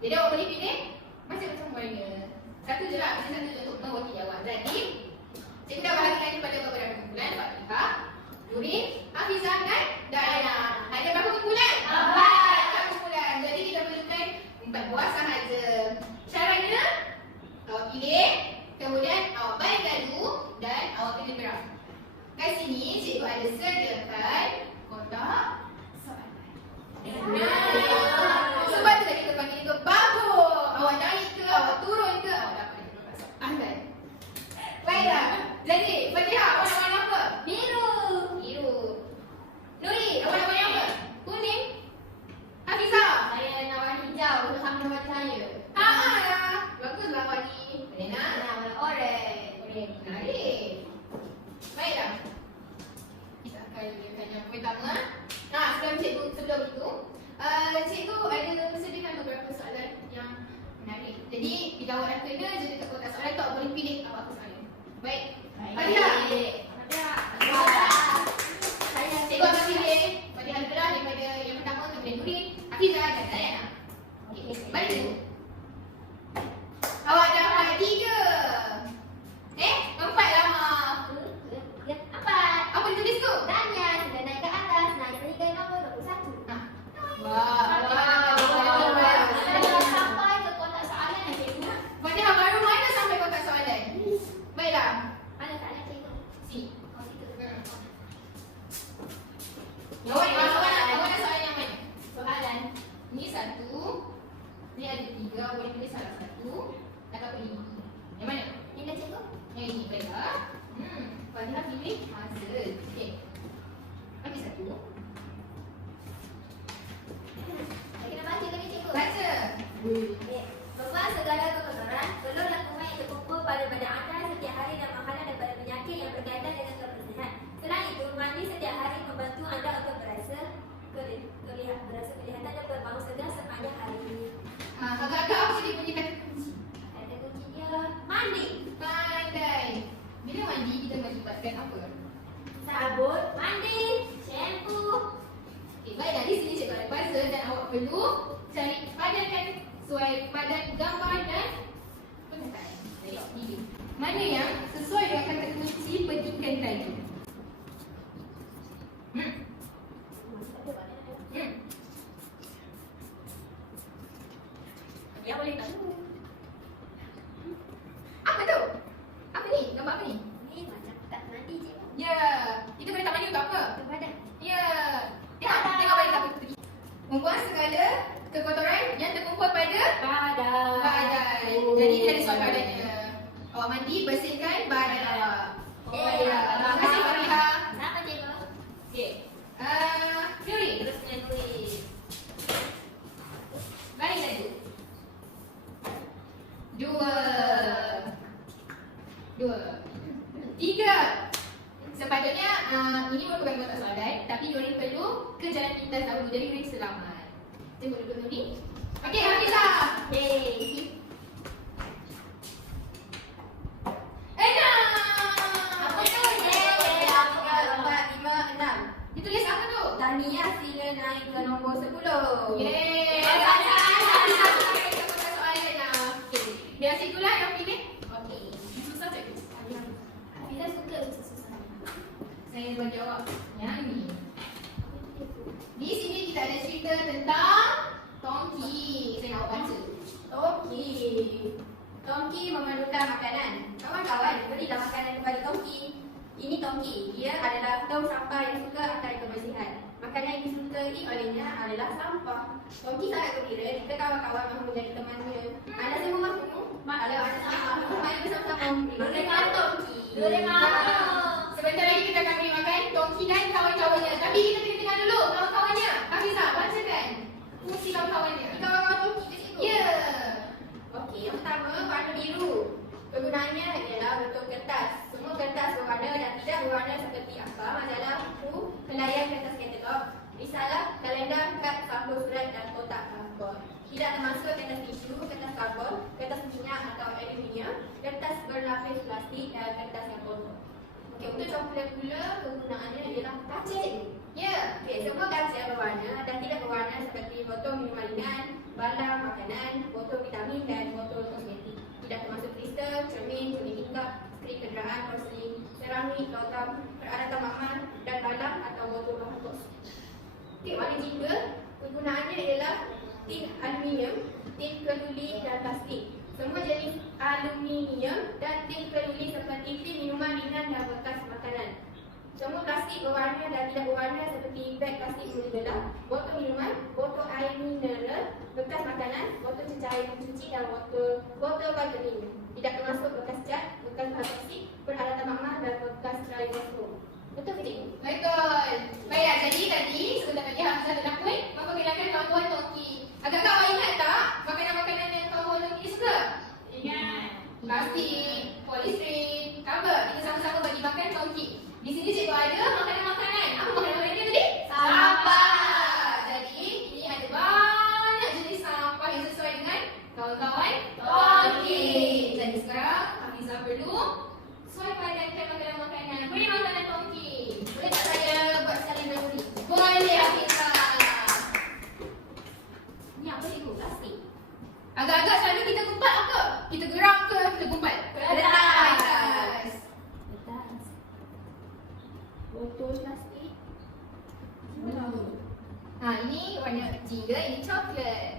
Jadi awak boleh pilih macam-macam warna. Satu je lah, macam satu je untuk mewakili awak. Jadi, cikgu dah bahagikan kepada beberapa kumpulan, Fatihah, Nurin, Hafizah dan Dayana. Ada berapa kumpulan? 4 kumpulan. Jadi kita perlukan 4 buah sahaja. Syaratnya, awak pilih, kemudian awak balik gaduh dan awak kena gerak. Kat sini, cikgu ada sediakan kotak soalan. Sebab tu tadi kita panggil itu babur. Awak naik ke, awak turun ke, awak dapat kotak soalan. Baiklah. Jadi, Fatihah, awak nak warna apa? Biru. Nuri, awak nak warna apa? Kuning. Hafizah. Saya nak warna hijau untuk sama dengan saya. Baguslah warni. Dayana. Saya nak warna oren. Menarik. Baiklah. Kita akan mulakan yang pertama. Sebelum itu, cikgu ada sediakan beberapa soalan yang menarik. Jadi, bila awak dah kena je dekat kotak soalan tu, awak boleh pilih apa soalan. Baik. Fatihah. Saya Cikgu akan pilih Fatihah Al-Falah daripada yang pertama kepada Nurin, Hafizah dan Dayana. Okey, balik dulu. Awak dapat 3. 4 lama. Apa ditulis tu? Tanya, sudah naik ke atas, naik sehingga nombor 21. Wah. Sampai ke kotak soalan yang cikgu. Fatihah baru mana sampai kotak soalan? Baiklah. Mana soalan cikgu? Sini. Oh, situ. Awak nak soalan yang mana? Soalan. Ni 1. Ni ada 3. Boleh pilih salah satu. Ataupun ini. Yang mana? Ini dah cikgu? Yang ini. Baiklah. Fatihah pilih puzzle. Okey. Ambil 1. Saya kena baca ke ni cikgu? Baca. Buang segala kekotoran, telur dan kuman yang terkumpul pada badan anda setiap hari dan makanan daripada penyakit yang berkaitan dengan kebersihan. Selain itu, mandi setiap hari membantu anda untuk berasa kelihatan dan berbau segar sepanjang hari ini. Agak-agak apa dia punya kata kunci? Kata kunci dia mandi. Pandai. Bila mandi kita melibatkan apa? Sabun, mandi, shampoo. Okey, baiklah di sini cikgu ada puzzle dan awak perlu cari padankan sesuai padan gambar dan perkataan. Tengok video. Mana yang sesuai dengan kata kunci petikan tadi? Yang boleh tahu. Apa tu? Apa ni? Gambar apa ni? Ni macam tak mandi cikgu. Ya, kita boleh tak mandi untuk apa? Ke badan. Ya. Tengok balik apa tu. Membuang segala kekotoran yang terkumpul pada badan. Jadi dia ada soal badannya. Awak mandi, bersihkan badan awak. Baiklah. Terima kasih Fatihah. Sama cikgu. Okey. Nuri. Terus kena tulis. Balik lagi. 2. 3. Sepatutnya ini merupakan kotak soalan, tapi Nuri perlu ke jalan pintas dahulu. Jadi Nuri selamat. Tengok dulu Nuri. Okey, Hafizah. Apa tu? 4, 5, 6. Ditulis apa tu? Tahniah sila naik ke nombor 10. Yeay. Biar cikgulah yang pilih. Okey. Susah cikgu. Bila suka susah-susah. Saya menjawab yang ini. Di sini kita ada cerita tentang Tongki. Saya nak baca. Tongki memerlukan makanan. Kawan-kawan, berilah makanan kepada Tongki. Ini Tongki. Dia adalah tong sampah yang suka akan kebersihan. Makanan yang disukai olehnya adalah sampah. Tongki sangat gembira jika kawan-kawan mahu menjadi temannya. Anda semua mahu? Kalau anda semua mari bersama-sama memberikan Tongki. Sebentar lagi kita akan beri makan Tongki dan kawan-kawannya. Tapi kita kena dengar dulu kawan-kawannya. Hafizah, bacakan fungsi kawan-kawannya. Kawan-kawan Tongki ke cikgu? Ya. Okey, yang pertama warna biru. Kegunaannya ialah bentuk kertas. Semua kertas berwarna dan tidak berwarna seperti apa? Majalah, buku, helaian kertas katalog, risalah, kalender, kad, sampul surat dan kotak karbon. Tidak termasuk kertas tisu, kertas karbon, kertas minyak atau aluminium, kertas berlapis plastik dan kertas yang kotor. Okey, untuk coklat pula kegunaannya ialah kaca. Ya. Okey, semua kaca berwarna dan tidak berwarna seperti botol minuman ringan, balang makanan, botol vitamin dan botol kosmetik. Tidak termasuk kristal, cermin, cermin tingkap, skrin kenderaan, porselin, seramik, logam, peralatan mahal dan balang atau botol bahan kos. Okey, warna jingga kegunaannya ialah tin aluminium, tin keluli dan plastik. Semua jenis aluminium dan tin keluli seperti tin minuman ringan dan bekas makanan. Semua plastik berwarna dan tidak berwarna seperti beg plastik bergedala, botol minuman, botol air mineral, bekas makanan, botol cecair mencuci dan botol vitamin. Tidak termasuk bekas cat, bekas plastik, peralatan mahal dan bekas tray botol. Betul ke cikgu? Betul. Baiklah, jadi tadi sebentar lagi Hamzah dan Akui memperkenalkan kawan-kawan Tongki. Agak-agak awak ingat tak makanan-makanan yang kawan-kawan Tongki suka? Ingat. Plastik, polistiren, cover. Kita sama-sama bagi makan Tongki. Di sini cikgu ada makanan-makanan. Apa makanan-makanan dia tadi? Sampah. Jadi ini ada banyak jenis sampah yang sesuai dengan kawan-kawan Tongki. Jadi sekarang Hafizah perlu padankan makanan-makanan. Beri makanan Tongki. Boleh tak saya buat sekali dahulu? Boleh Hafizah. Ni apa cikgu? Plastik? Agak-agak selalu kita gumpat apa? Kita geram ke kita gumpat? Kertas. Botol plastik. Ini warna jingga, ini coklat.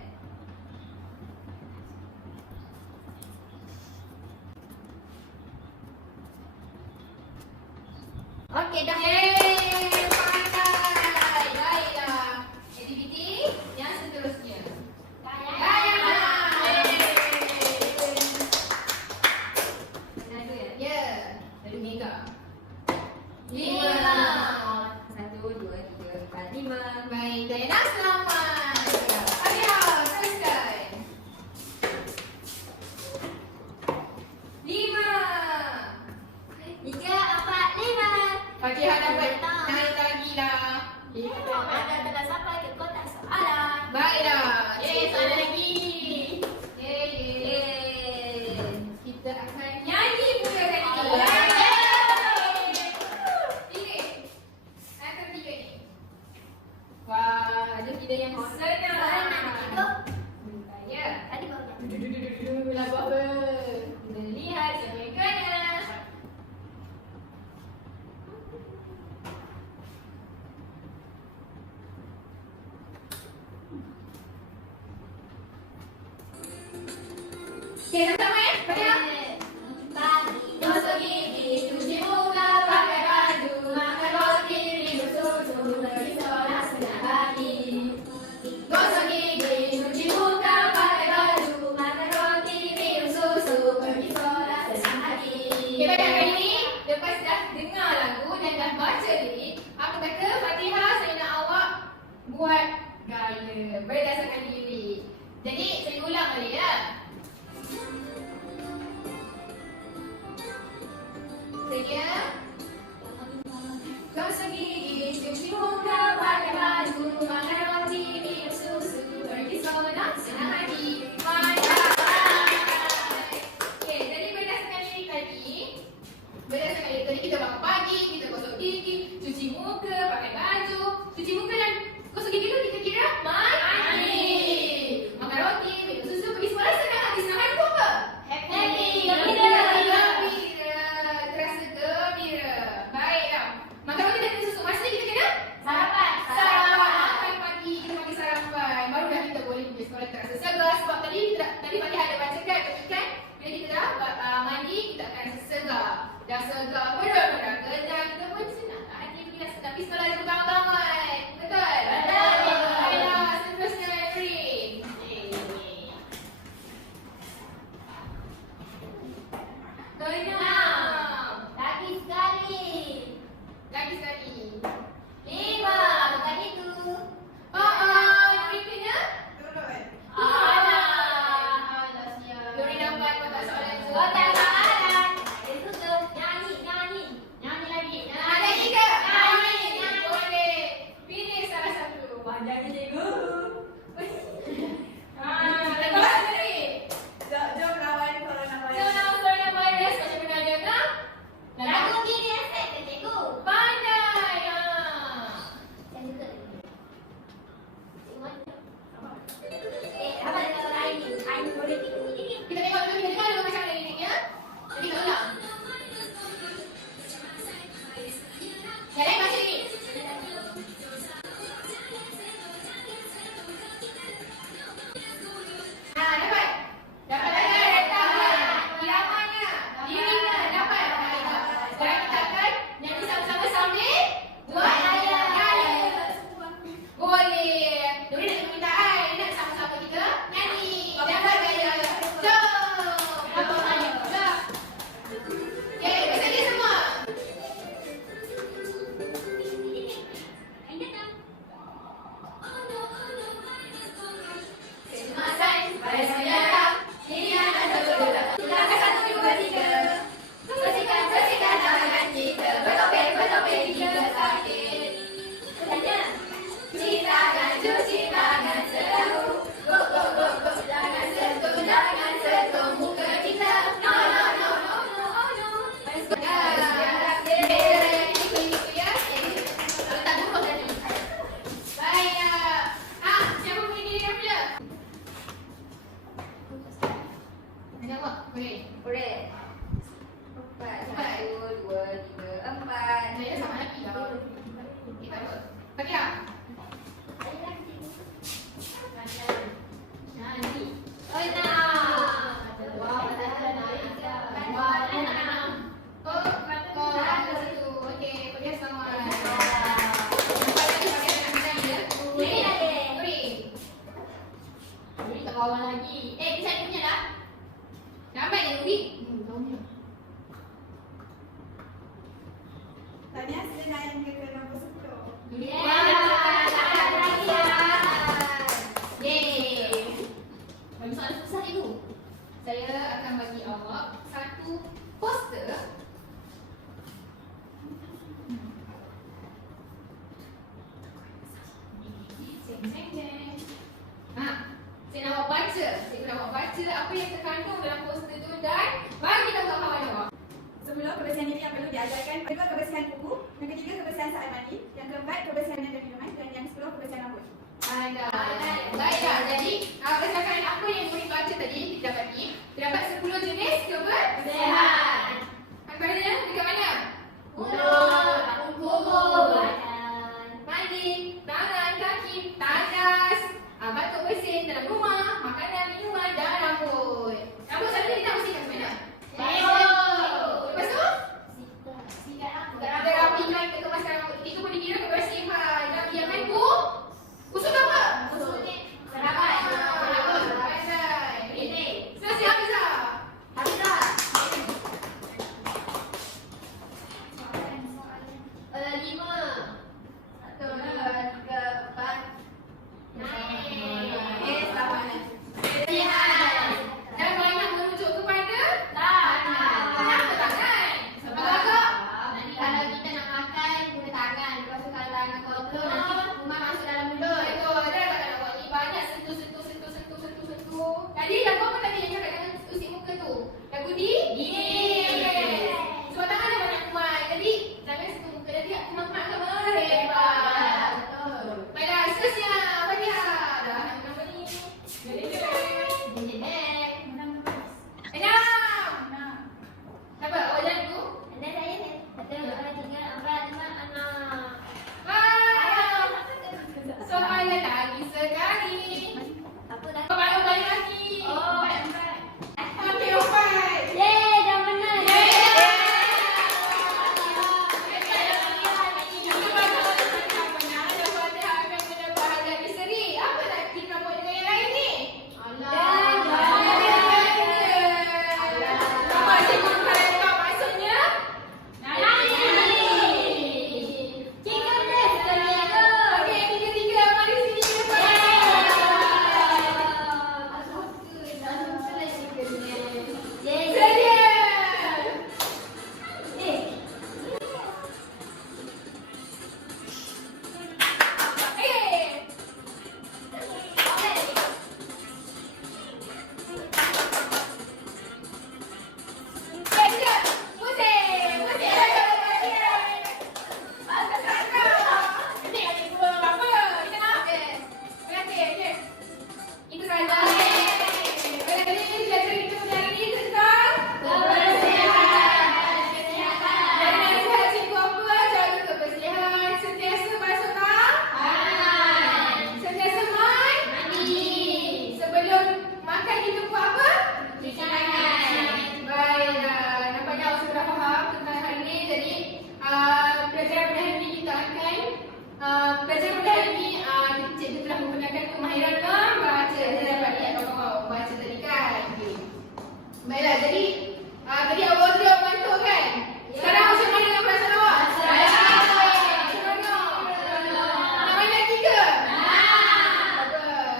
Okey dah. Yeay, pandai. Baiklah. Aktiviti yang seterusnya. Layangan. Ya. Dari Mega. 5. 1, 2, 3, 4, 5. Baik, Dayana selamat. Fatiha, teruskan. 5. 3, 4, 5. Fatihah dapat naik lagi lah. Anda telah sampai ke kotak soalan. Baiklah. Yeay, soalan lagi. Yeay. Kita akan nyanyi pula kali ni. Tiga. Atau tiga ni. Wah, ada kita yang senang. Ya. Tadi baru dah. Duduk-duduk lah apa. Kita lihat semuanya. Okay, sama-sama ya? Fatihah. Gosok gigi, cuci muka, pakai baju, makan roti, minum susu, pergi sekolah setengah pagi. Gosok gigi, cuci muka, pakai baju, makan roti, minum susu, pergi sekolah setengah pagi. Okay, baiklah kali ni lepas dah dengar lagu dan dah baca lirik, aku kata Fatihah saya nak awak buat gaya berdasarkan lirik. Jadi saya ulang balik ya. Correct. 4. 1, 2, 3, 4. Saya sama lagi lah. Kita apa? Okey tak? Nanti. Oh, Bawah lagi. Bisa punya dah. Ramai yang Uri. Tanya sila na yung kita ng puso. Bagi soalan susah dulu. Saya akan bagi awak satu poster. Saya nak awak baca. Saya nak awak baca apa yang terkandung dalam poster itu dan bagi tahu kawan awak. Sebelum kebersihan diri yang perlu diajarkan, kedua kebersihan kuku, yang ketiga kebersihan saat mandi, yang keempat kebersihan dan minuman, dan yang 10 kebersihan rambut. Baiklah, jadi berdasarkan apa yang murid baca tadi, kita bagi terdapat 10 jenis kebersihan. Antaranya dekat mana? Mandi, tangan, kaki, tadas, batuk bersin dalam rumah, makanan, minuman dan rambut. Rambut satu kita mesti kat mana? Lepas tu? Kita rapikan, kita kemaskan rambut. Itu pun dikira kebersihan. Dan biarkan kusut apa? Pandai. Selesai Hafizah. Dan kalau nak merujuk kepada kenapa tangan? Sebab agak Kalau kita nak makan, guna tangan. Lepas tu kalau tangan kotor, nanti kuman masuk dalam mulut. betul. Dan kalau nak buat ni banyak sentuh. Tadi lagu apa tadi yang cakap jangan usik muka tu? Lagu di? Sebab tangan ada banyak kuman. Jadi jangan sentuh muka. Jadi kuman-kuman akan merebak. Baiklah, seterusnya Fatihah. Dah nama ni. Enam. Siapa? Awak jalan dulu. Wow. Soalan lagi sekali. Balik lagi. Okey, 4. Pelajaran pada hari ini, cikgu telah menggunakan kemahiran membaca. Saya dapat lihat kawan-kawan baca tadi kan. Okay. Baiklah, jadi tadi awal bantu kan? Sekarang macam mana dengan perasaan awak? Nak main lagi ke?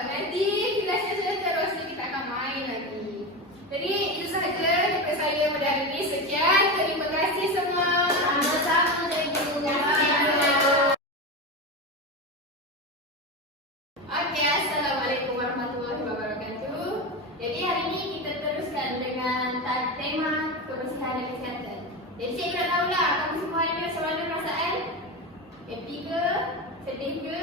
Nanti kelasnya sudah terus, kita akan main lagi. Jadi itu sahaja daripada saya pada hari ini. Sekian, terima kasih semua. Sama-sama, cikgu. Okey, Assalamualaikum warahmatullahi wabarakatuh. Jadi hari ini kita teruskan dengan tema kebersihan dan kesihatan. Jadi cikgu nak tahulah kamu semua hari ini macam mana perasaan? Happy ke? Sedih ke?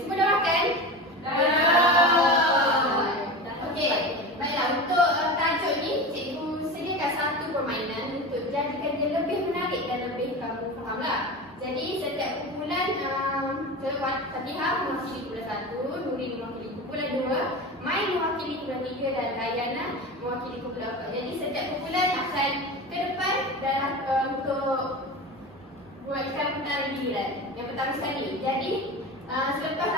Semua dah makan? Dah. Fatihah mewakili kumpulan 1, Nurin mewakili kumpulan 2, Mai mewakili kumpulan 3 dan Dayana mewakili kumpulan 4. Jadi setiap kumpulan akan ke depan dan untuk buatkan putaran giliran yang pertama sekali. Jadi selepas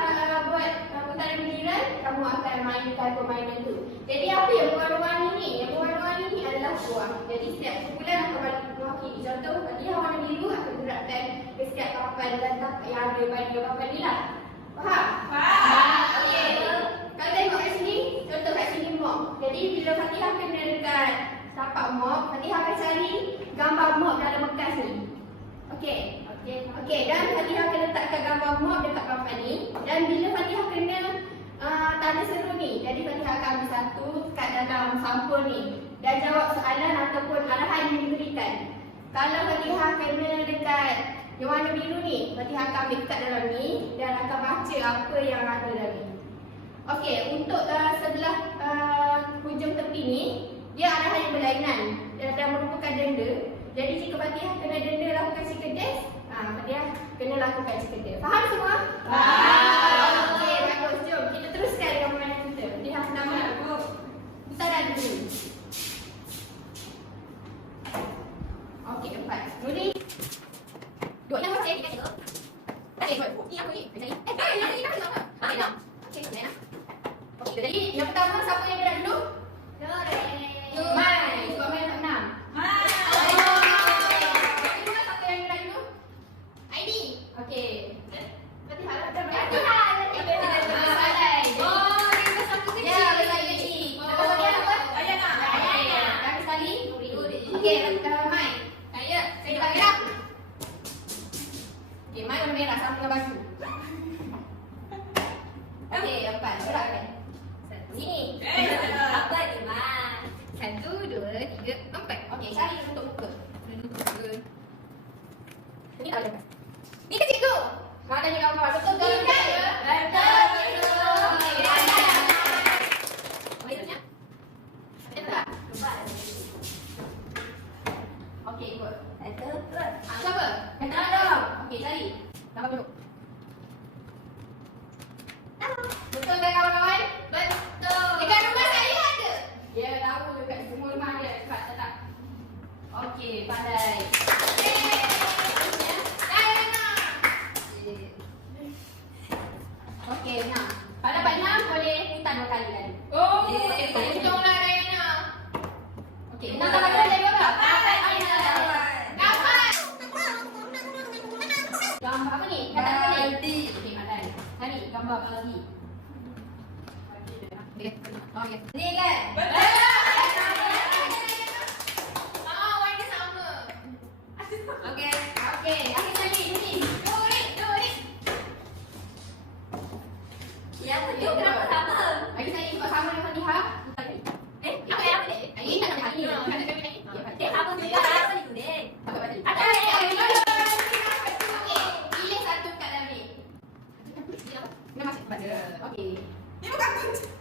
buat putaran giliran, kamu akan mainkan permainan tu. Jadi apa yang berwarna-warni ni? Yang berwarna-warni ni adalah buah. Jadi setiap kumpulan akan mewakili. Contoh, Fatihah warna biru akan gerakkan ke setiap papan dan tapak yang ada pada papan ni lah. Faham? Faham. Okey. Kalau tengok kat sini, contoh kat sini mop. Jadi bila Fatihah kena dekat tapak mop, Fatihah akan cari gambar mop dalam bekas ni. Okey. Okey, dan Fatihah akan letakkan gambar mop dekat papan ni. Dan bila Fatihah kena tanda seru ni, jadi Fatihah akan ambil satu kat dalam sampul ni dan jawab soalan ataupun arahan yang diberikan. Kalau Fatihah kena dekat yang warna biru ni, Fatihah akan ambil kat dalam ni dan akan baca apa yang ada dalam ni. Okey, untuk sebelah hujung tepi ni, dia arahan yang berlainan dan merupakan denda. Jadi jika Fatihah kena denda lakukan cikedes, Fatihah kena lakukan cikedes. Faham semua? Faham. Okey, bagus. Jom kita teruskan dengan permainan kita. Fatihah nama putaran dulu. Okey, 4. Nuri. Dua yang apa? Tiga. Okey, buat. Ini aku ni. Macam ni. Ini sama. Okey, dah. Okey, dah. Okey, jadi yang pertama siapa yang gerak dulu? Nuri. Mai. Sebab Mai nak menang. Okey. Fatihah lah. Fatihah. Ya, betul kecil. Lepas dia apa? Dayana. Lagi sekali. Okey, Mai. Saya tak gerak. Okey, Mai warna merah sama dengan baju. Okey, 4. Gerak kan? Sini. Apa ni, Mai? 1, 2, 3, 4. Okey, cari untuk muka. Ini tak ada. Ni kecil tu. Mana ni gambar? Betul ke? Betul. Okey, ikut. Siapa? Kenal dong. Okey, cari. Gambar dulu. Betul ke kawan-kawan? Betul. Dekat rumah saya ada. Ya, tahu dekat semua rumah ada. Dekat tak? Okey, pandai. Okey, nah. Pada dapat 6 boleh putar 2 kali lagi. Oh, untunglah Dayana. Okey, 6 tambah 2 jadi berapa? 8. Gambar apa ni? Kata apa ni? Baldi. Okey, pandai. Cari gambar baldi. Okey. Ni kan? Betul. Warna sama. Okey. Okey, akhir kali ni. Ya, betul. Kenapa sama? Lagi sekali kau sama dengan Fatihah. Apa yang ni? Ini tak ada ni. Apa juga? Apa ni tu dek? Apa baca? Ada. Okey, pilih satu kat dalam ni. Nak masuk baca. Okey. Ni bukan kunci.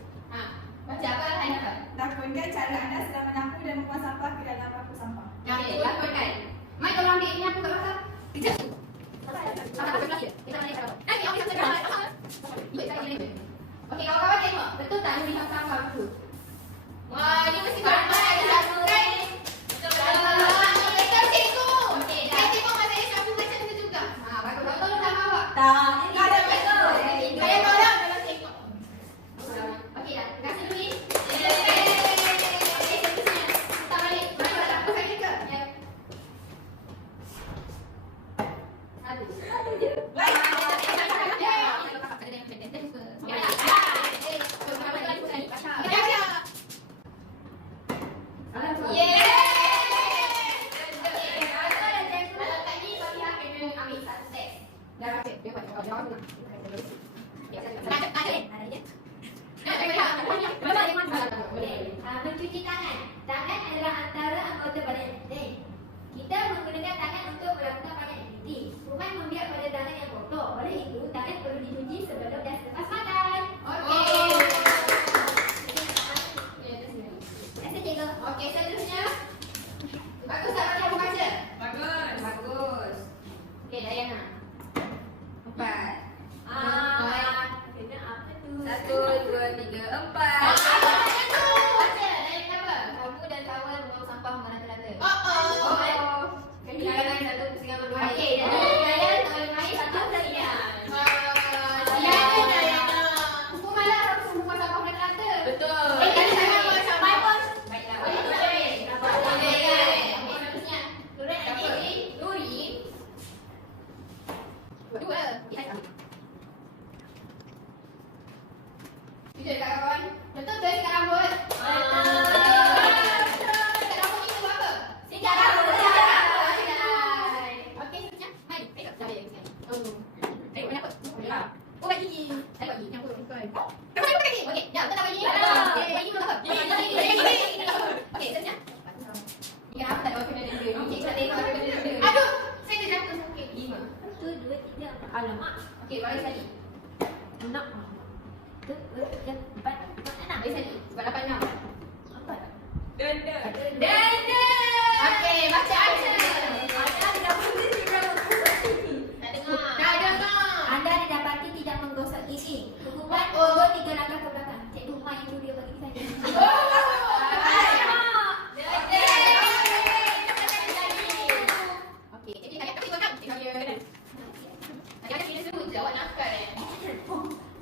Baca apa arahan apa? Lakonkan cara anda sedang menyapu dan membuang sampah ke dalam bangku sampah. Okey, lakukan. Mai tolong ambil ini aku kat belakang. Kejap. Kita naik kalau. Okey, okey sampai kat. Okey, kawan-kawan tengok. Betul tak Nuri tak sampah dulu? Wah, ini mesti pandai. Ada satu kan? Betul cikgu. Okey, dah. Saya tengok masa saya sapu macam tu juga. Bagus. Kau tolong sama awak. Tak. Tak ada betul. Saya tolong dalam tengok. Okey dah. Terima kasih Nuri. Okey, seterusnya. Kita balik. Mana dah apa saya ke? Ya. Satu je. Ya. 3, 4. Apa macam tu? Baca, dari apa? Kamu dan kawan membuang sampah merata-rata. Oh. Kehilangan satu pusingan bermain. Okey, Jadi Ryan tak boleh main satu pusingan. Hukumanlah harus hukuman sampah merata-rata. Betul. Kalau jangan buang sampah pun. Baiklah. Boleh. Nurul Okey, lagi. Nuri. Dua. Jujur dekat kawan. Betul ke sikat rambut? Sikat rambut itu apa? Sikat rambut. Okey, seterusnya. Mai. Ayo, dah boleh. Eh, banyak apa? Oh, bagi gigi. Saya bagi gigi. Campur. Kamu pakai gigi? Okey, jap. Kita bagi gigi. Betul. Bagi gigi apa? Bagi gigi. Okey, seterusnya. Ikan apa tak ada kena denda? Okey, kita tengok apa benda denda. Aduh, saya dah jatuh sakit. 5. 1, 2, 3, 4. Alamak. Okey, bagi sekali. 6. 1, 2, 3, 4, 5, 6. Bagi sekali. Sebab 8 6. Apa? Denda. Denda. Okey, baca answer. Anda didapati tidak menggosok gigi. Tak dengar. Anda didapati tidak menggosok gigi. Hukuman Oh. tunggu 3 langkah ke belakang. Cikgu Mai itu dia bagi saya. Okey, jadi kalian kasi korang. Ada pilih dulu jawab nafkah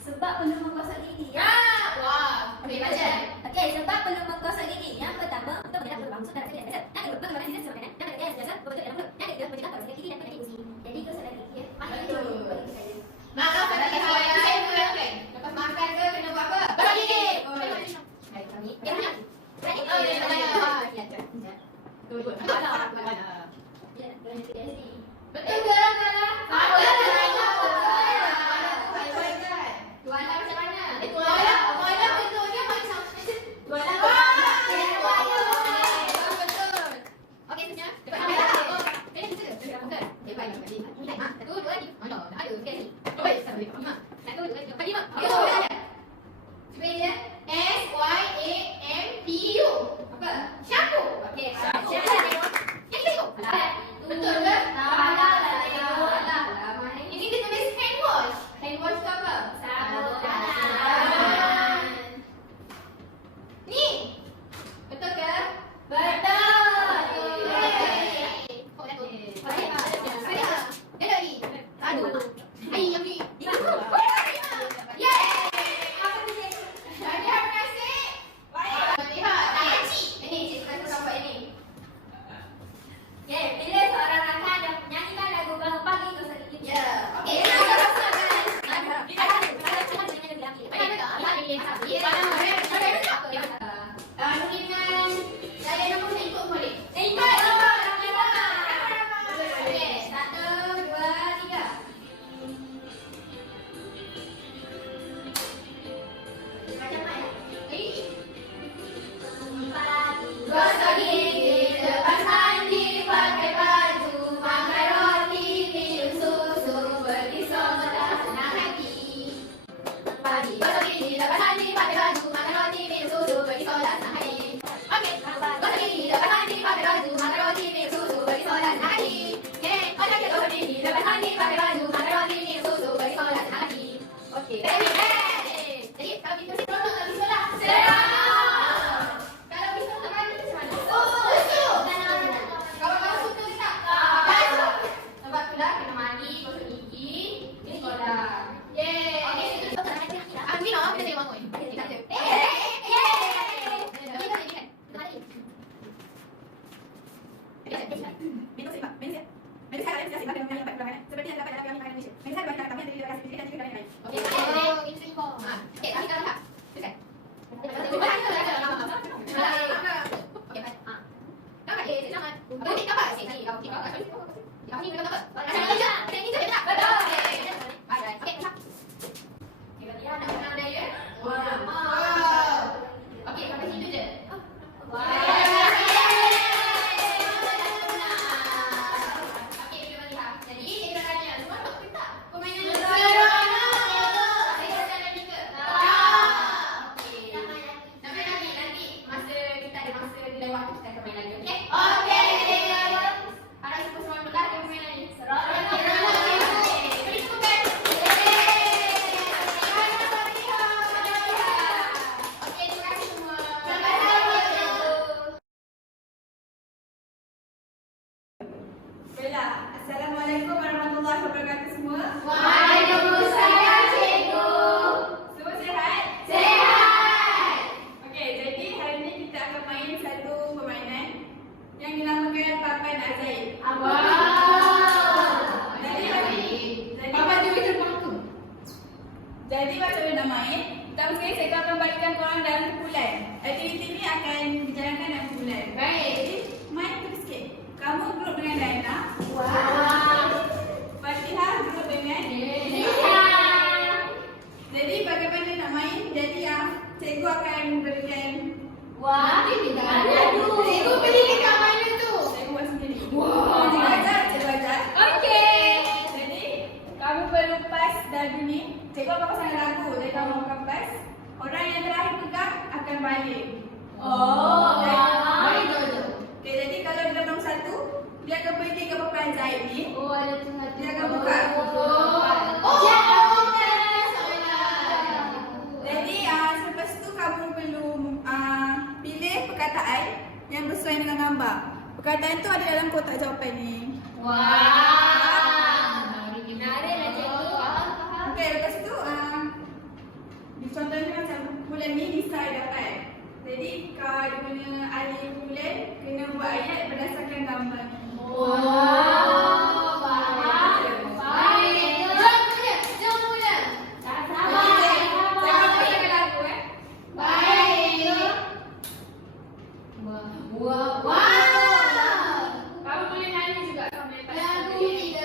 Sebab perlu menggosok gigi. Wah. Okey, baca. Okey, sebab perlu menggosok gigi. Yang pertama, untuk mengelak bulu bangsa dan rasa biasa. Yang kedua, menggunakan sisa makanan. Yang ketiga, biasa betul dalam mulut. Yang ketiga, mencegah korosnya gigi dan penyakit gusi. Jadi gosoklah gigi ya. Mai itu bagi saya. Makan pada kawan. Saya mulakan. Lepas makan ke kena buat apa? Gosok gigi. Baik, kami. Ya, banyak. Baik, Oh, ya, banyak. Ya, ya. Betul. Ya, kerana tidak sini. Betul ke? Tuala macam mana? Tuala bentuknya macam Tuala. betul. Okey, seterusnya. Cepat ambil. Kena kita. Bukan. Okey, baik. Satu, dua, tiga. Mana? Dah ada. Okey. Baik, satu, dua, lima. Satu, dua, tiga, empat, lima. Betul. Cuba dia. SYAMPU. Apa? Shampoo. Okey. Shampoo. Yang itu. Betul ke? Ini dia tulis hand wash. Hand wash tu apa? Sabun tangan. Ni. Betul ke? Betul. Dia lagi. Aduh. Ai yang ni. Pilih seorang rakan dan menyanyikan lagu bangun pagi gosok gigi. Gosok gigi, lepas mandi, pakai baju, makan roti, minum susu, pergi sekolah, senang hati. Pagi gosok gigi, lepas mandi, pakai baju, makan roti, minum susu, pergi sekolah, senang hati. Okey, gosok gigi, lepas mandi, pakai baju, makan roti, minum susu, pergi sekolah, senang hati. Okey, gosok gigi, lepas mandi, pakai baju, makan roti, minum susu, pergi sekolah, senang hati. Okey, jadi kalau kita mesti tolong nak pergi sekolah. Senang. Kalau pergi sekolah tak mandi macam mana? Susu. Kawan-kawan suka ke tak? Sebab itulah kena mandi, gosok gigi, pergi sekolah. Yeay. Okey, Ambil nak, kita tengok bangun. Tak ada. Minum sepat. Minum sepat. Minum sekarang saya siap dengan yang 4 bulan. Seperti yang dapat dalam kami Jadi macam mana nak main? Pertama sekali saya akan bagikan korang dalam kumpulan. Aktiviti ni akan dijalankan dalam kumpulan. Baik. Jadi main tu sikit. Kamu grup dengan Daina. Fatihah grup dengan Jadi bagaimana nak main? Jadi cikgu akan berikan Cikgu pilih dekat mana tu? cikgu buat sendiri. Wah. Cikgu ajar. Okey. Jadi kamu perlu pas dadu ni. Cikgu akan pasang lagu. Jadi kamu akan pas. Orang yang terakhir pegang akan balik. Baik tu. Okay, jadi kalau dia nombor 1, dia akan pergi ke papan Zaid ni. Ada tu satu. Dia akan buka. Jadi selepas tu kamu perlu pilih perkataan yang bersesuaian dengan gambar. Perkataan tu ada dalam kotak jawapan ni. Menarik lah cikgu. Okey, lepas tu contohnya macam bulan ni Nisa dapat. Jadi kalau dia punya ahli bulan kena buat ayat berdasarkan gambar ni. Kamu boleh nyanyi juga sampai lepas tu. Okey.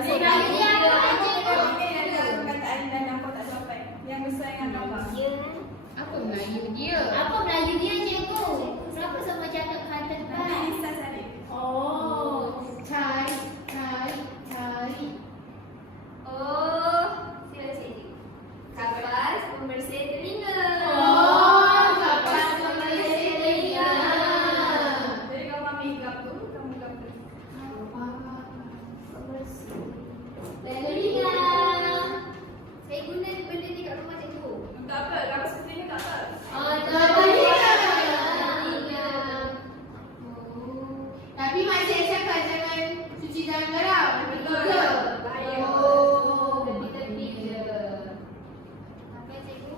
Jadi kamu pilih ada perkataan dalam kotak jawapan yang bersesuaian dengan gambar. Apa Melayu dia? Apa Melayu dia cikgu? Siapa sama cakap kata Nanti Nisa cari. Cari. Sila cikgu. Kapas pembersih telinga. Kapas pembersih telinga. Jadi kamu ambil gap tu, kamu gap tu. Telinga. Saya guna benda ni kat rumah cikgu. Tak apa, gap seperti tak apa. Tapi macam cakap jangan cuci dalam garam. Betul. Bahaya. Oh. Tepi-tepi je. Apa cikgu?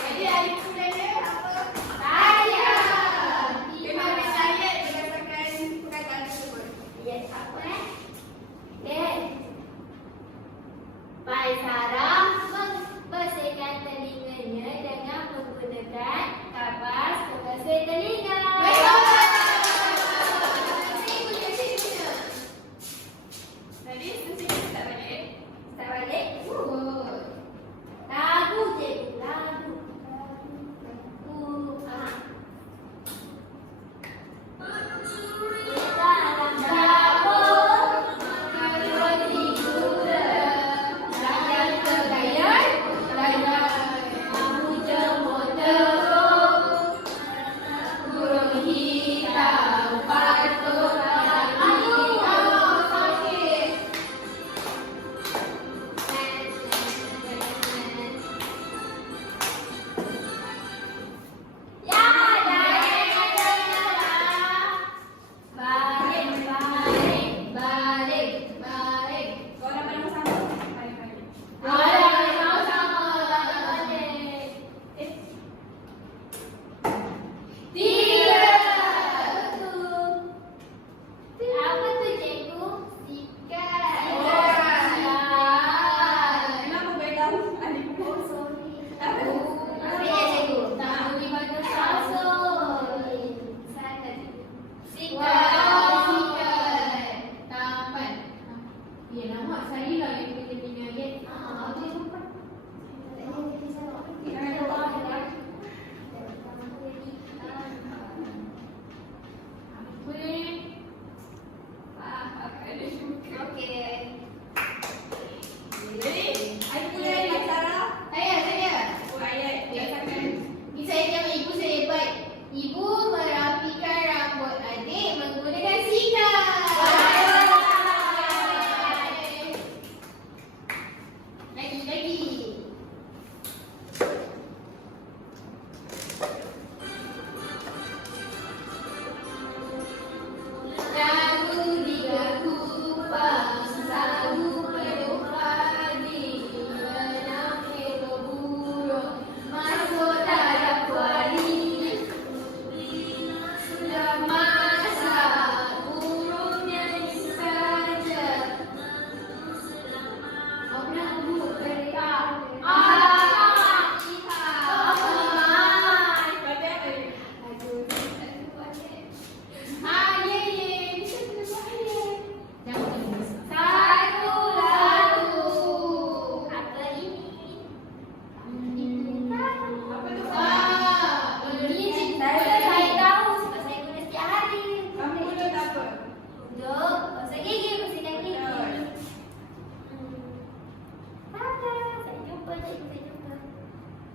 Jadi ahli bulan dia apa? Saya. Kena ambil ayat berdasarkan perkataan tersebut. Ya, apa Pai Sarah bersihkan telinganya dengan menggunakan kapas pembersih telinga. Jadi, mesti kita start balik. Start balik.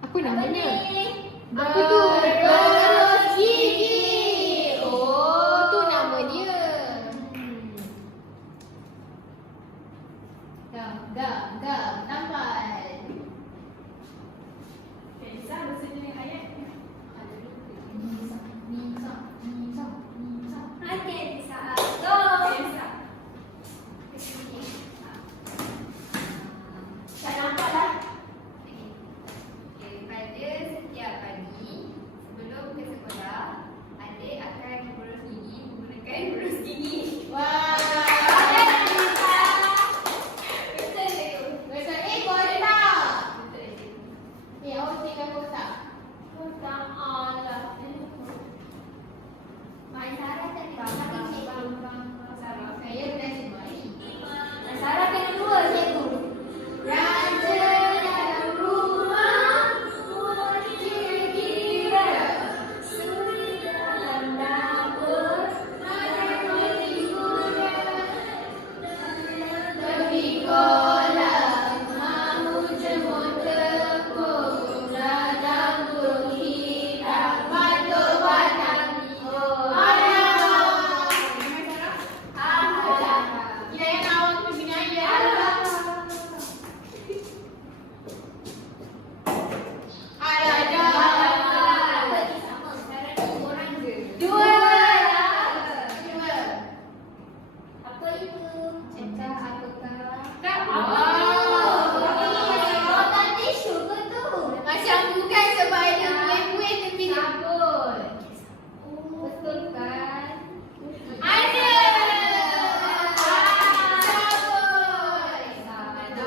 Apa namanya? ni? Apa tu? Berus gigi. Oh, tu nama dia. Dah, tambah. Okay, Lisa bersama dengan ayat. Nisa. Okey, bisa. Go. Okay, Lisa. Tak nampak lah. Okey, pada setiap pagi sebelum ke sekolah, adik akan berus gigi menggunakan berus gigi. Wah. Betul ke tu? Betul. Kau ada tak? Betul je. Awak tinggal kotak. Tak Allah. Mai Sarah tak kecil. Sarah, saya dah semai. Sarah kena dua cikgu. Raja dalam rumah, murid kira. Suri dalam dapur, menikmati hiburan. Tepi kolam, mahu jemur tepung. Radang burung hitam, batuk batang. Gila yang awak pembinaan ya. Ada. Dua. Apa itu? Cakap apakah? Tak Apa apa. itu? Kotak tisu ke tu? Macam bukan sebab ada buih-buih tepi dia. Sabun. Betul kan? Ada. Sabun.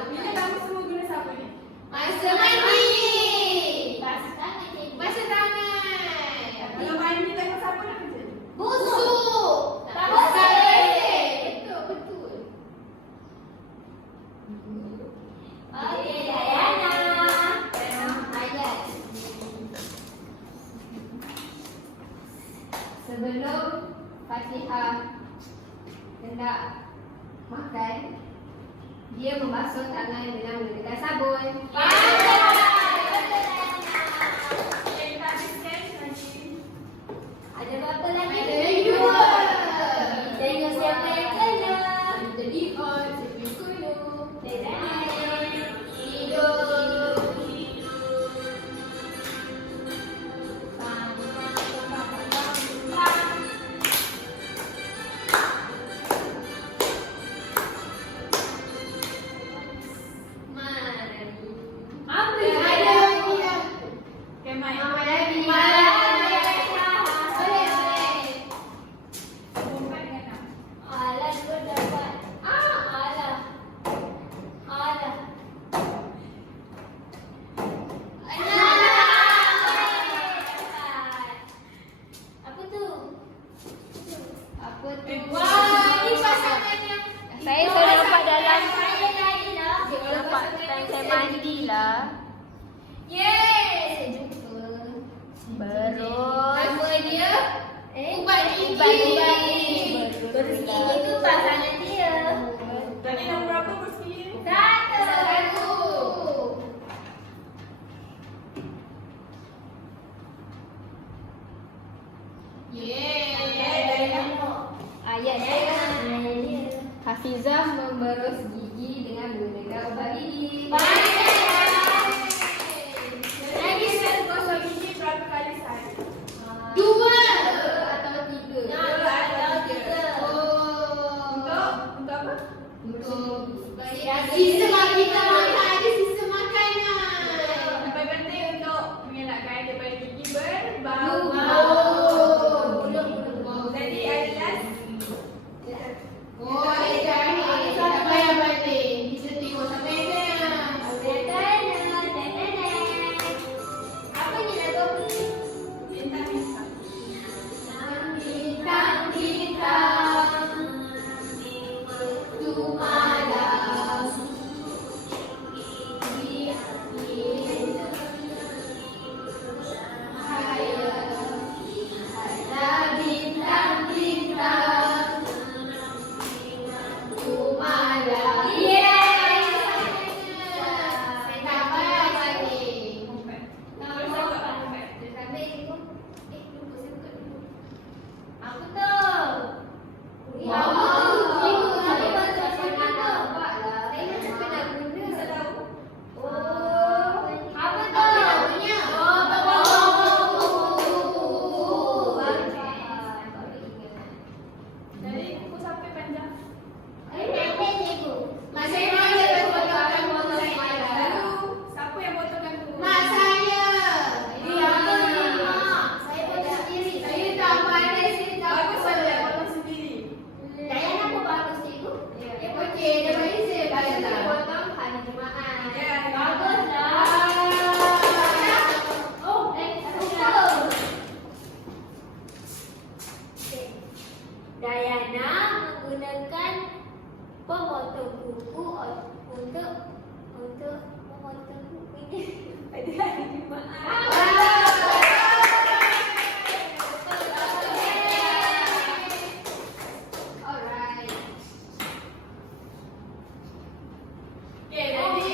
Bila kamu semua guna sabun ni? Masa mandi. Basuh tangan cikgu. Basuh tangan. Kalau mandi tanpa sabun apa je? Busuk. Tak Busuk. boleh. Betul. Okey, Dayana. Ayat. Sebelum Fatihah hendak makan, dia membasuh tangan dengan menggunakan sabun. Okay, kita habiskan nanti. Ada berapa lagi? Ada lagi dua. Tengok siapa yang kena. Jadi on, siapa kuno. Tidur. Mari. Apa yang ada lagi dah? Okay, Mai. Empat dengan enam. Alah, dua dapat. Alah. Apa tu? Apa tu? Wah, ni pasangan yang Saya sudah nampak dalam Saya lagi lah. tempat saya mandi lah. yes. Jumpa. Berus. Nama dia ubat gigi. Ubat gigi. Berus gigi tu pasangan dia. Tadi nombor berapa bersih? Satu. Yeah. Ayat Ayat saya. dia. Hafizah memberus gigi dengan menggunakan ubat gigi. Lagi saya gosok gigi berapa kali sehari? Dua. Atau tiga. Nah, Alright. Okay, jadi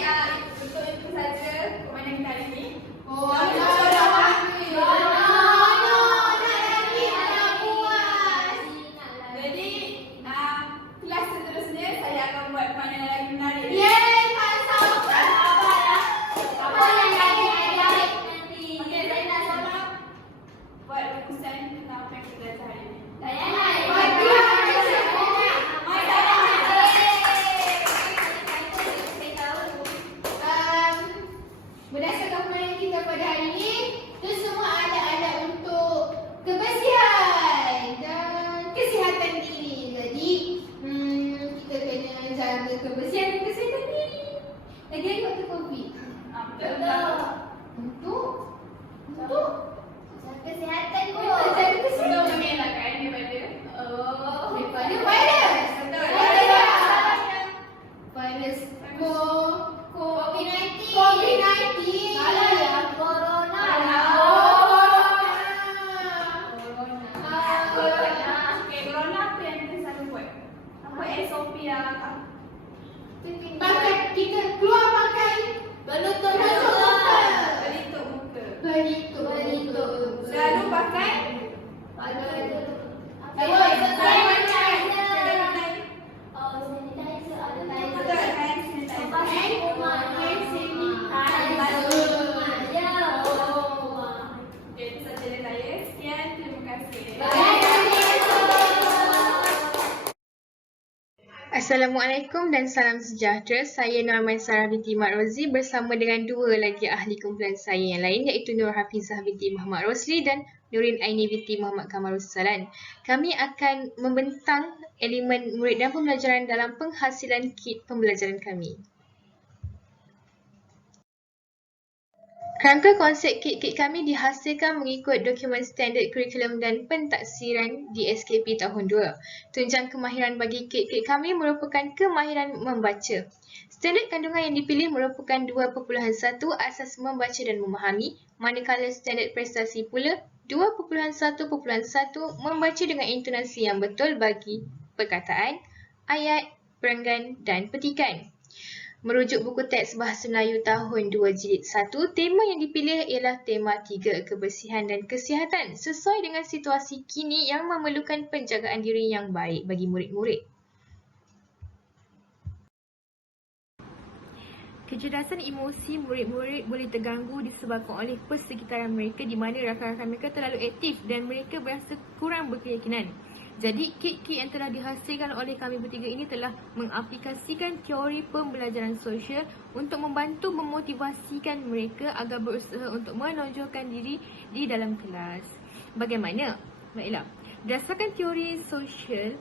untuk itu saja permainan kita hari ini. Oh, nak lagi, mana puas. Jadi kelas seterusnya saya akan buat permainan lagi menarik. Yeay, tak sabar. Apa yang lagi adik nanti? Okey, saya nak salam buat rumusan tentang apa yang kita belajar hari ini. Berdasarkan permainan kita pada hari ini, itu semua ada untuk kebersihan dan kesihatan diri. Jadi, kita kena jaga kebersihan dan kesihatan diri. Lagi waktu COVID. Betul. Untuk Kesihatan untuk jaga Untuk kesihatan. mengelakkan daripada Daripada virus. Betul. Virus COVID-19. COVID-19. Salah ya, corona. Okey, corona apa yang kita selalu buat? Apa SOP yang Pakai kita keluar pakai Penutup pelitup muka? Pelitup. Selalu pakai betul hand sanitizer. Okey, itu saja dari saya. Sekian, terima kasih. Assalamualaikum dan salam sejahtera. Saya Norman Sarah binti Mat Rozi bersama dengan dua lagi ahli kumpulan saya yang lain iaitu Nur Hafizah binti Muhammad Rosli dan Nurin Aini binti Muhammad Kamarus Salan. Kami akan membentang elemen murid dan pembelajaran dalam penghasilan kit pembelajaran kami. Rangka konsep kit-kit kami dihasilkan mengikut dokumen standard kurikulum dan pentaksiran di SKP tahun 2. Tunjang kemahiran bagi kit-kit kami merupakan kemahiran membaca. Standard kandungan yang dipilih merupakan 2.1 asas membaca dan memahami, manakala standard prestasi pula 2.1.1 membaca dengan intonasi yang betul bagi perkataan, ayat, perenggan dan petikan. Merujuk buku teks Bahasa Melayu tahun 2 jilid 1, tema yang dipilih ialah tema 3 kebersihan dan kesihatan sesuai dengan situasi kini yang memerlukan penjagaan diri yang baik bagi murid-murid. Kecerdasan emosi murid-murid boleh terganggu disebabkan oleh persekitaran mereka di mana rakan-rakan mereka terlalu aktif dan mereka berasa kurang berkeyakinan. Jadi, kit-kit yang telah dihasilkan oleh kami bertiga ini telah mengaplikasikan teori pembelajaran sosial untuk membantu memotivasikan mereka agar berusaha untuk menonjolkan diri di dalam kelas. Bagaimana? Baiklah, berdasarkan teori sosial,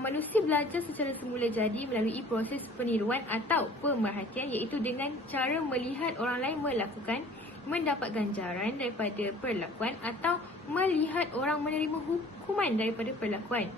manusia belajar secara semula jadi melalui proses peniruan atau pemerhatian iaitu dengan cara melihat orang lain melakukan, mendapat ganjaran daripada perlakuan atau melihat orang menerima hukuman daripada perlakuan.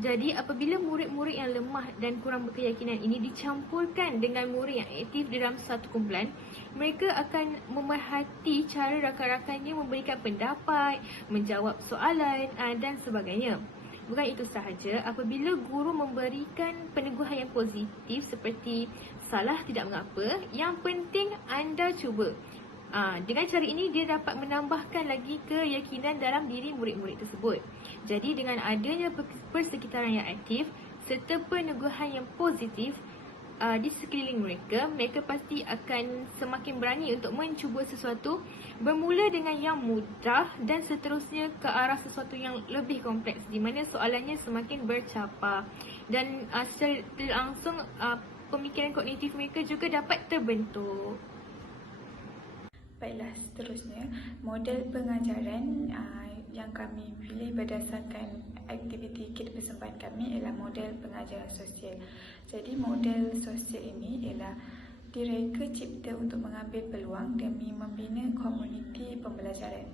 Jadi apabila murid-murid yang lemah dan kurang berkeyakinan ini dicampurkan dengan murid yang aktif dalam satu kumpulan, mereka akan memerhati cara rakan-rakannya memberikan pendapat, menjawab soalan dan sebagainya. Bukan itu sahaja, apabila guru memberikan peneguhan yang positif seperti salah tidak mengapa, yang penting anda cuba. Dengan cara ini dia dapat menambahkan lagi keyakinan dalam diri murid-murid tersebut. Jadi dengan adanya persekitaran yang aktif serta peneguhan yang positif di sekeliling mereka, mereka pasti akan semakin berani untuk mencuba sesuatu bermula dengan yang mudah dan seterusnya ke arah sesuatu yang lebih kompleks di mana soalannya semakin bercapar dan secara langsung pemikiran kognitif mereka juga dapat terbentuk. Baiklah, seterusnya model pengajaran yang kami pilih berdasarkan aktiviti kit persembahan kami ialah model pengajaran sosial. Jadi model sosial ini ialah direka cipta untuk mengambil peluang demi membina komuniti pembelajaran.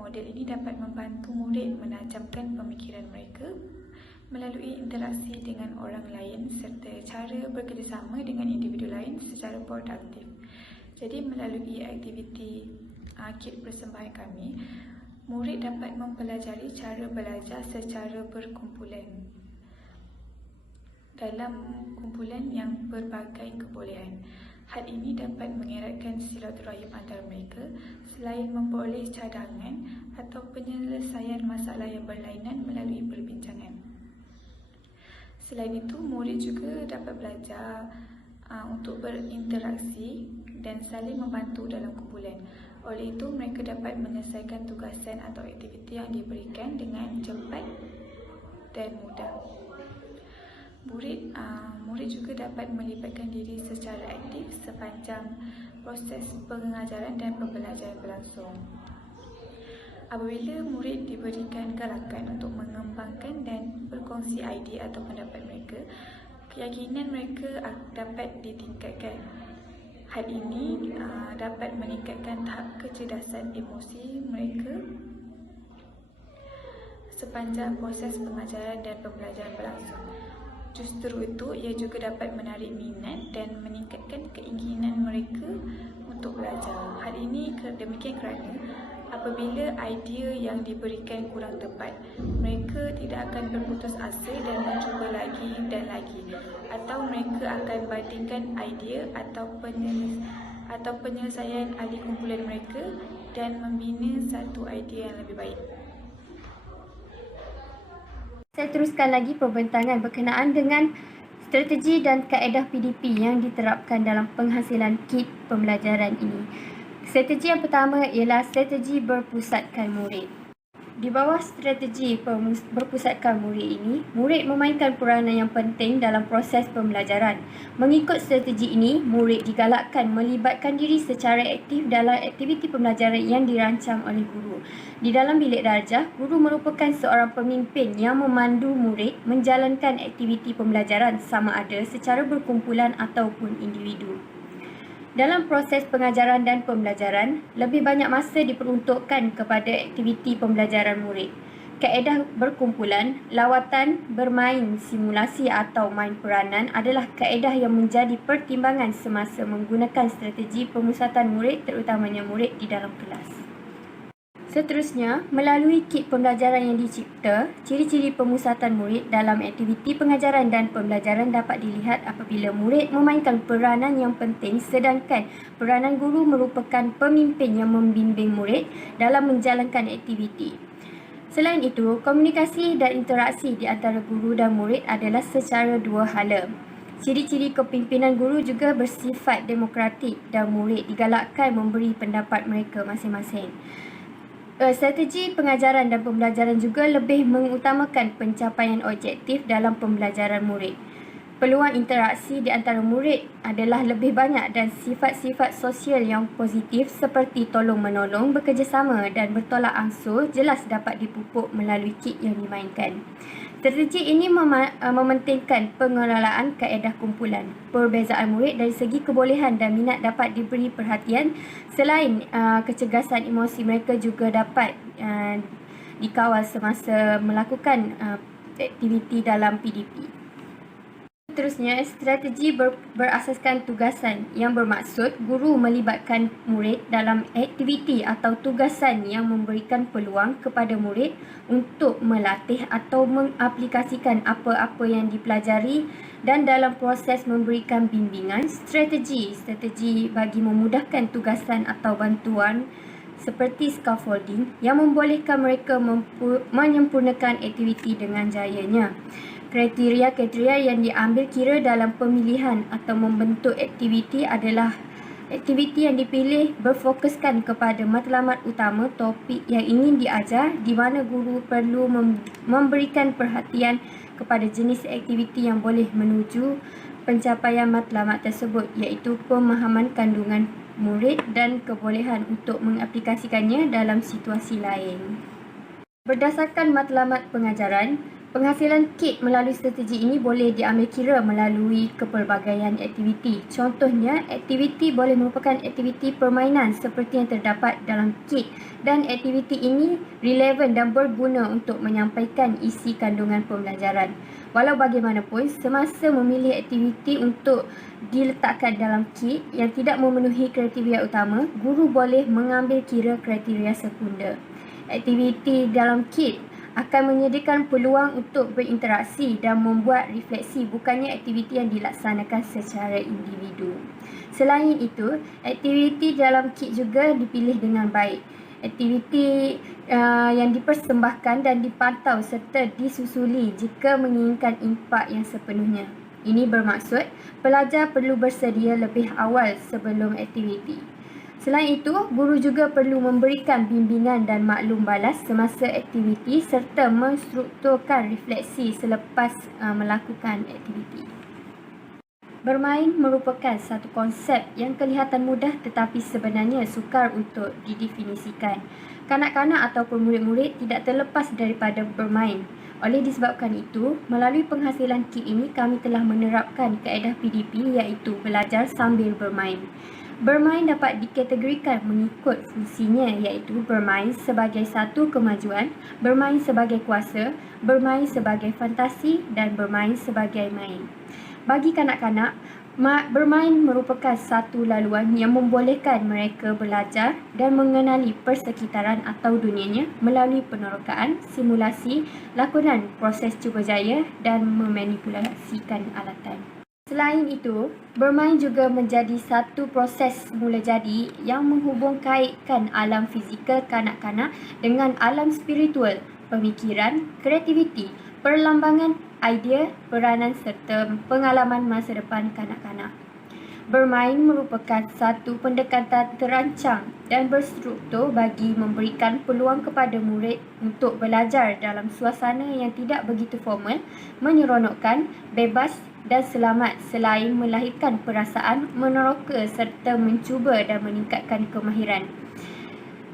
Model ini dapat membantu murid menajamkan pemikiran mereka melalui interaksi dengan orang lain serta cara bekerjasama dengan individu lain secara produktif. Jadi melalui aktiviti kit persembahan kami, murid dapat mempelajari cara belajar secara berkumpulan dalam kumpulan yang berbagai kebolehan. Hal ini dapat mengeratkan silaturahim antara mereka selain memperoleh cadangan atau penyelesaian masalah yang berlainan melalui perbincangan. Selain itu, murid juga dapat belajar untuk berinteraksi dan saling membantu dalam kumpulan. Oleh itu, mereka dapat menyelesaikan tugasan atau aktiviti yang diberikan dengan cepat dan mudah. Murid juga dapat melibatkan diri secara aktif sepanjang proses pengajaran dan pembelajaran berlangsung. Apabila murid diberikan gerakan untuk mengembangkan dan berkongsi idea atau pendapat mereka, keyakinan mereka dapat ditingkatkan. Hal ini dapat meningkatkan tahap kecerdasan emosi mereka sepanjang proses pengajaran dan pembelajaran berlangsung. Justru itu, ia juga dapat menarik minat dan meningkatkan keinginan mereka untuk belajar. Hal ini demikian kerana apabila idea yang diberikan kurang tepat, mereka tidak akan berputus asa dan mencuba lagi dan lagi, atau mereka akan bandingkan idea atau penyelesaian ahli kumpulan mereka dan membina satu idea yang lebih baik. Saya teruskan lagi pembentangan berkenaan dengan strategi dan kaedah PDP yang diterapkan dalam penghasilan kit pembelajaran ini. Strategi yang pertama ialah strategi berpusatkan murid. Di bawah strategi berpusatkan murid ini, murid memainkan peranan yang penting dalam proses pembelajaran. Mengikut strategi ini, murid digalakkan melibatkan diri secara aktif dalam aktiviti pembelajaran yang dirancang oleh guru. Di dalam bilik darjah, guru merupakan seorang pemimpin yang memandu murid menjalankan aktiviti pembelajaran sama ada secara berkumpulan ataupun individu. Dalam proses pengajaran dan pembelajaran, lebih banyak masa diperuntukkan kepada aktiviti pembelajaran murid. Kaedah berkumpulan, lawatan, bermain, simulasi atau main peranan adalah kaedah yang menjadi pertimbangan semasa menggunakan strategi pemusatan murid, terutamanya murid di dalam kelas. Seterusnya, melalui kit pembelajaran yang dicipta, ciri-ciri pemusatan murid dalam aktiviti pengajaran dan pembelajaran dapat dilihat apabila murid memainkan peranan yang penting sedangkan peranan guru merupakan pemimpin yang membimbing murid dalam menjalankan aktiviti. Selain itu, komunikasi dan interaksi di antara guru dan murid adalah secara dua hala. Ciri-ciri kepimpinan guru juga bersifat demokratik dan murid digalakkan memberi pendapat mereka masing-masing. Strategi pengajaran dan pembelajaran juga lebih mengutamakan pencapaian objektif dalam pembelajaran murid. Peluang interaksi di antara murid adalah lebih banyak dan sifat-sifat sosial yang positif seperti tolong-menolong, bekerjasama dan bertolak ansur jelas dapat dipupuk melalui kit yang dimainkan. Strategi ini mementingkan pengelolaan kaedah kumpulan. Perbezaan murid dari segi kebolehan dan minat dapat diberi perhatian. Selain kecergasan emosi, mereka juga dapat dikawal semasa melakukan aktiviti dalam PDP. Seterusnya, strategi berasaskan tugasan yang bermaksud guru melibatkan murid dalam aktiviti atau tugasan yang memberikan peluang kepada murid untuk melatih atau mengaplikasikan apa-apa yang dipelajari dan dalam proses memberikan bimbingan, strategi bagi memudahkan tugasan atau bantuan seperti scaffolding yang membolehkan mereka menyempurnakan aktiviti dengan jayanya. Kriteria-kriteria yang diambil kira dalam pemilihan atau membentuk aktiviti adalah aktiviti yang dipilih berfokuskan kepada matlamat utama topik yang ingin diajar, di mana guru perlu memberikan perhatian kepada jenis aktiviti yang boleh menuju pencapaian matlamat tersebut, iaitu pemahaman kandungan murid dan kebolehan untuk mengaplikasikannya dalam situasi lain. Berdasarkan matlamat pengajaran, penghasilan kit melalui strategi ini boleh diambil kira melalui kepelbagaian aktiviti. Contohnya, aktiviti boleh merupakan aktiviti permainan seperti yang terdapat dalam kit dan aktiviti ini relevan dan berguna untuk menyampaikan isi kandungan pembelajaran. Walau bagaimanapun, semasa memilih aktiviti untuk diletakkan dalam kit yang tidak memenuhi kriteria utama, guru boleh mengambil kira kriteria sekunder. Aktiviti dalam kit akan menyediakan peluang untuk berinteraksi dan membuat refleksi, bukannya aktiviti yang dilaksanakan secara individu. Selain itu, aktiviti dalam kit juga dipilih dengan baik. Aktiviti yang dipersembahkan dan dipantau serta disusuli jika menginginkan impak yang sepenuhnya. Ini bermaksud pelajar perlu bersedia lebih awal sebelum aktiviti. Selain itu, guru juga perlu memberikan bimbingan dan maklum balas semasa aktiviti serta menstrukturkan refleksi selepas melakukan aktiviti. Bermain merupakan satu konsep yang kelihatan mudah tetapi sebenarnya sukar untuk didefinisikan. Kanak-kanak ataupun murid-murid tidak terlepas daripada bermain. Oleh disebabkan itu, melalui penghasilan kit ini kami telah menerapkan kaedah PDP iaitu belajar sambil bermain. Bermain dapat dikategorikan mengikut fungsinya iaitu bermain sebagai satu kemajuan, bermain sebagai kuasa, bermain sebagai fantasi dan bermain sebagai main. Bagi kanak-kanak, bermain merupakan satu laluan yang membolehkan mereka belajar dan mengenali persekitaran atau dunianya melalui penerokaan, simulasi, lakonan proses cubajaya dan memanipulasikan alatan. Selain itu, bermain juga menjadi satu proses mula jadi yang menghubungkaitkan alam fizikal kanak-kanak dengan alam spiritual, pemikiran, kreativiti, perlambangan idea, peranan serta pengalaman masa depan kanak-kanak. Bermain merupakan satu pendekatan terancang dan berstruktur bagi memberikan peluang kepada murid untuk belajar dalam suasana yang tidak begitu formal, menyeronokkan, bebas dan selamat selain melahirkan perasaan meneroka serta mencuba dan meningkatkan kemahiran.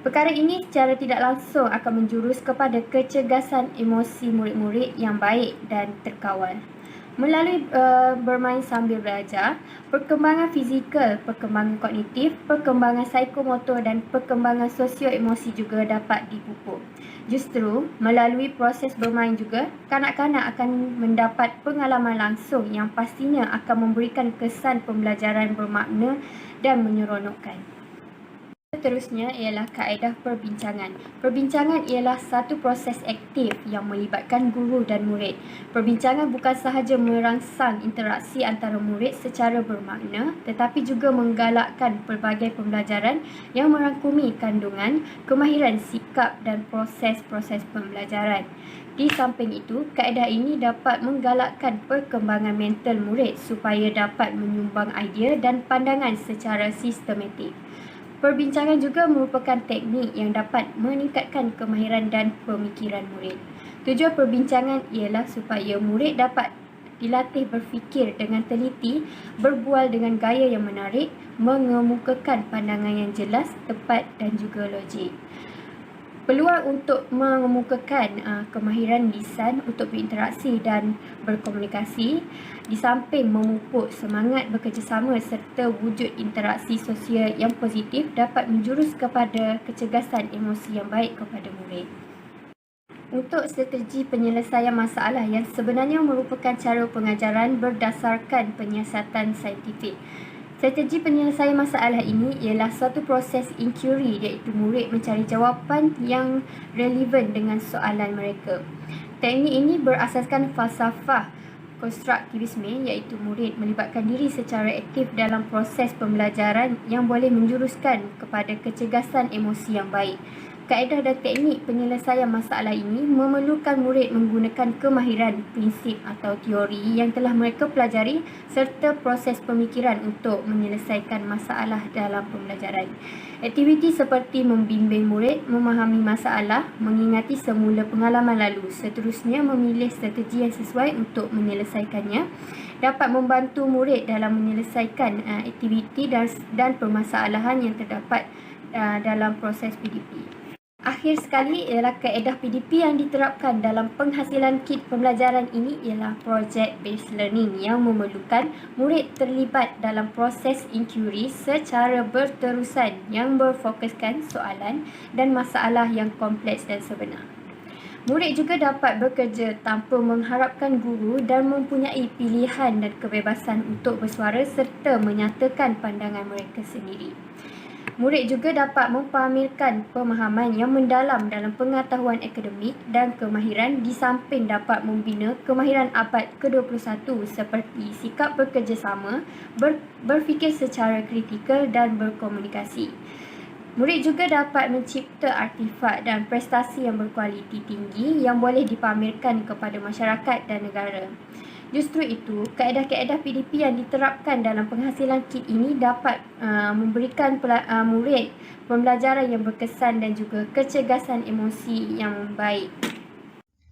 Perkara ini secara tidak langsung akan menjurus kepada kecergasan emosi murid-murid yang baik dan terkawal. Melalui bermain sambil belajar, perkembangan fizikal, perkembangan kognitif, perkembangan psikomotor dan perkembangan sosio-emosi juga dapat dipupuk. Justru, melalui proses bermain juga, kanak-kanak akan mendapat pengalaman langsung yang pastinya akan memberikan kesan pembelajaran bermakna dan menyeronokkan. Seterusnya ialah kaedah perbincangan. Perbincangan ialah satu proses aktif yang melibatkan guru dan murid. Perbincangan bukan sahaja merangsang interaksi antara murid secara bermakna, tetapi juga menggalakkan pelbagai pembelajaran yang merangkumi kandungan, kemahiran sikap dan proses-proses pembelajaran. Di samping itu, kaedah ini dapat menggalakkan perkembangan mental murid supaya dapat menyumbang idea dan pandangan secara sistematik. Perbincangan juga merupakan teknik yang dapat meningkatkan kemahiran dan pemikiran murid. Tujuan perbincangan ialah supaya murid dapat dilatih berfikir dengan teliti, berbual dengan gaya yang menarik, mengemukakan pandangan yang jelas, tepat dan juga logik. Peluang untuk mengemukakan kemahiran lisan untuk berinteraksi dan berkomunikasi di samping memupuk semangat bekerjasama serta wujud interaksi sosial yang positif dapat menjurus kepada kecergasan emosi yang baik kepada murid. Untuk strategi penyelesaian masalah yang sebenarnya merupakan cara pengajaran berdasarkan penyiasatan saintifik. Strategi penyelesaian masalah ini ialah suatu proses inquiry iaitu murid mencari jawapan yang relevan dengan soalan mereka. Teknik ini berasaskan falsafah konstruktivisme iaitu murid melibatkan diri secara aktif dalam proses pembelajaran yang boleh menjuruskan kepada kecergasan emosi yang baik. Kaedah dan teknik penyelesaian masalah ini memerlukan murid menggunakan kemahiran, prinsip atau teori yang telah mereka pelajari serta proses pemikiran untuk menyelesaikan masalah dalam pembelajaran. Aktiviti seperti membimbing murid memahami masalah, mengingati semula pengalaman lalu, seterusnya memilih strategi yang sesuai untuk menyelesaikannya, dapat membantu murid dalam menyelesaikan aktiviti dan permasalahan yang terdapat dalam proses PDP. Akhir sekali ialah kaedah PDP yang diterapkan dalam penghasilan kit pembelajaran ini ialah project based learning yang memerlukan murid terlibat dalam proses inquiry secara berterusan yang berfokuskan soalan dan masalah yang kompleks dan sebenar. Murid juga dapat bekerja tanpa mengharapkan guru dan mempunyai pilihan dan kebebasan untuk bersuara serta menyatakan pandangan mereka sendiri. Murid juga dapat mempamerkan pemahaman yang mendalam dalam pengetahuan akademik dan kemahiran di samping dapat membina kemahiran abad ke-21 seperti sikap bekerjasama, berfikir secara kritikal dan berkomunikasi. Murid juga dapat mencipta artifak dan prestasi yang berkualiti tinggi yang boleh dipamerkan kepada masyarakat dan negara. Justru itu, kaedah-kaedah PDP yang diterapkan dalam penghasilan KIT ini dapat memberikan murid pembelajaran yang berkesan dan juga kecergasan emosi yang baik.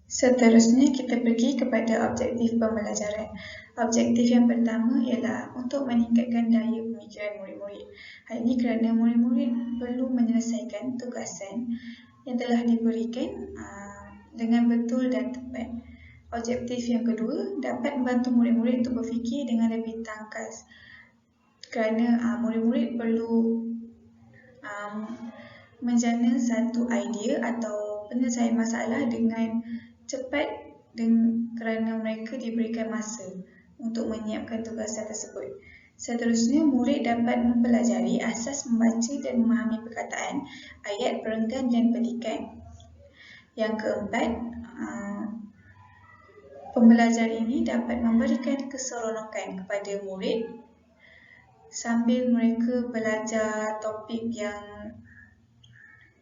Seterusnya kita pergi kepada objektif pembelajaran. Objektif yang pertama ialah untuk meningkatkan daya pemikiran murid-murid. Hal ini kerana murid-murid perlu menyelesaikan tugasan yang telah diberikan dengan betul dan tepat. Objektif yang kedua dapat membantu murid-murid untuk berfikir dengan lebih tangkas kerana murid-murid perlu menjana satu idea atau penyelesaian masalah dengan cepat kerana mereka diberikan masa untuk menyiapkan tugasan tersebut. Seterusnya, murid dapat mempelajari asas membaca dan memahami perkataan, ayat, perenggan dan petikan. Yang keempat, pembelajar ini dapat memberikan keseronokan kepada murid sambil mereka belajar topik yang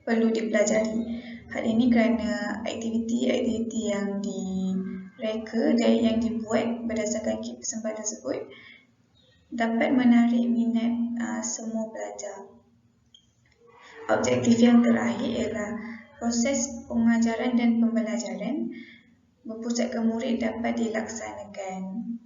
perlu dipelajari. Hal ini kerana aktiviti-aktiviti yang direka dan yang dibuat berdasarkan kit persembahan tersebut dapat menarik minat semua pelajar. Objektif yang terakhir ialah proses pengajaran dan pembelajaran berpusatkan murid dapat dilaksanakan